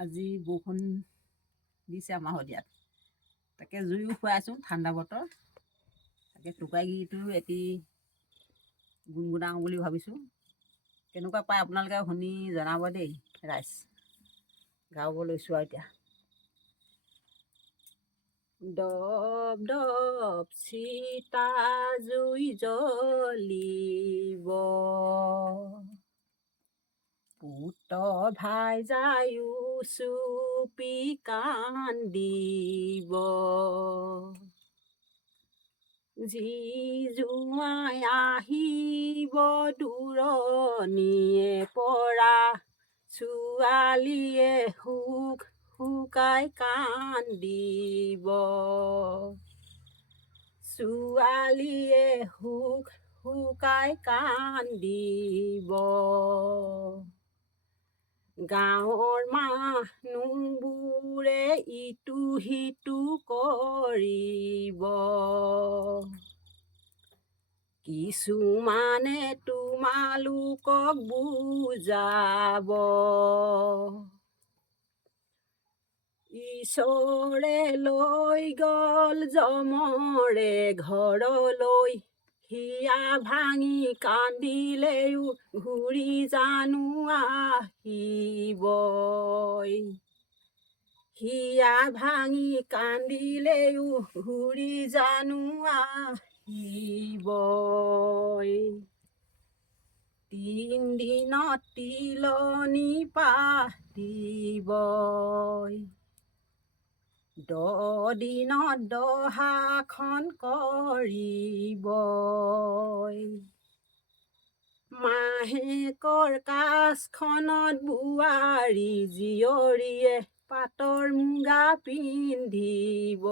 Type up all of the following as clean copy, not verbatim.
আজি বৰষুণ দিছে আমাৰ শদিয়াত। তাকে জুইও খুৱাইছোঁ, ঠাণ্ডা বতৰ। তাকে টোকাৰীটো এটি গুণগুণাওঁ বুলি ভাবিছোঁ। কেনেকুৱা পায় আপোনালোকে শুনি জনাব দেই ৰাইজ। গাব লৈছোঁ আৰু এতিয়া। দপ দপ চিতা জুই জ্বলিব, পুত ভাই যায়ো চুপি কান্দিব, যি জোঁৱাই আহিব দূৰণিয়ে পৰা, ছোৱালীয়ে হুক হুকাই কান্দিব, ছোৱালীয়ে হুক হুকাই কান্দিব। গাঁৱৰ মানুহবোৰে ইটো সিটো কৰিব, কিছুমানে তোমালোকক বুজাব, ঈশ্বৰে লৈ গ'ল যমৰে ঘৰলৈ, হিয়া ভাঙি কান্দিলেও ঘূৰি জানো আহিব, হিয়া ভাঙি কান্দিলেও ঘূৰি জানো আহিব। 3 দিনত তিলনি পাতিব, 10 দিনত দহাখন কৰিব, মাহেকৰ কাজখনত বোৱাৰী জীয়ৰীয়ে পাটৰ মুগা পিন্ধিব,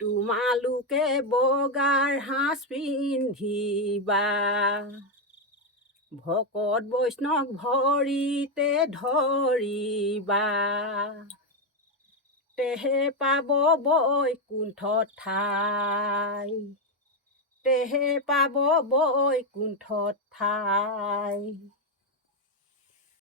তোমালোকে বগাৰ সাজ পিন্ধিবা, ভকত বৈষ্ণৱ ভৰিতে ধৰিবা, তেহে পাব বৈকুণ্ঠত ঠাই, তেহে পাব বৈকুণ্ঠত ঠাই।